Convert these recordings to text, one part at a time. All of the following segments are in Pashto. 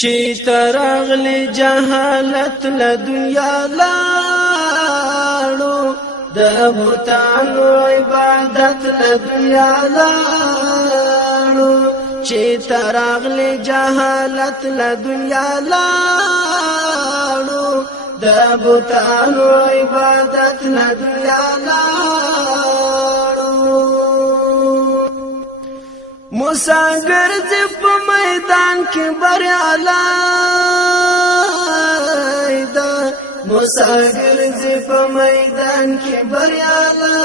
چې ترغلی جهالت له دنیا لاړو د بوتانو عبادت له دنیا لاړو چې ترغلی جهالت له دنیا لاړو د بوتانو عبادت له دنیا لاړو موسی ګرځي په میدان کې بریالی ده موسی ګرځي په میدان کې بریالی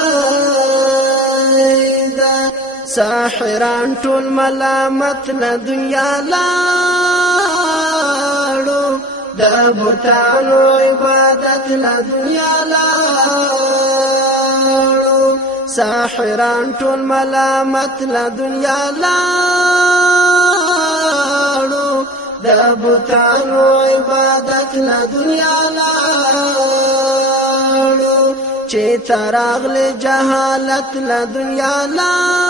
ده ساحران ټول ملامت له دنیا لاړو د بوتانو عبادت له دنیا لاړو ساحران ټول ملامت له دنیا لاړو د بوتانو عبادت له دنیا لاړو چې ترغلی جهالت له دنیا لاړو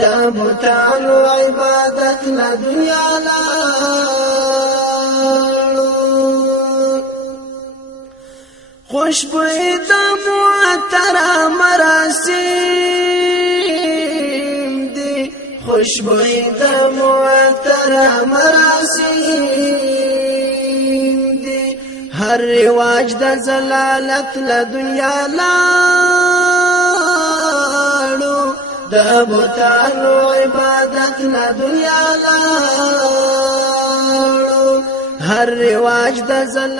د بوتانو عبادت له دنیا لاړو خوشبوئی د معطر مراسم دی خوشبوئی د معطر مراسم دی هر رواج د زلالت له دنیا لاړو د بوتانو عبادت له دنیا لاړو هر رواج د زلالت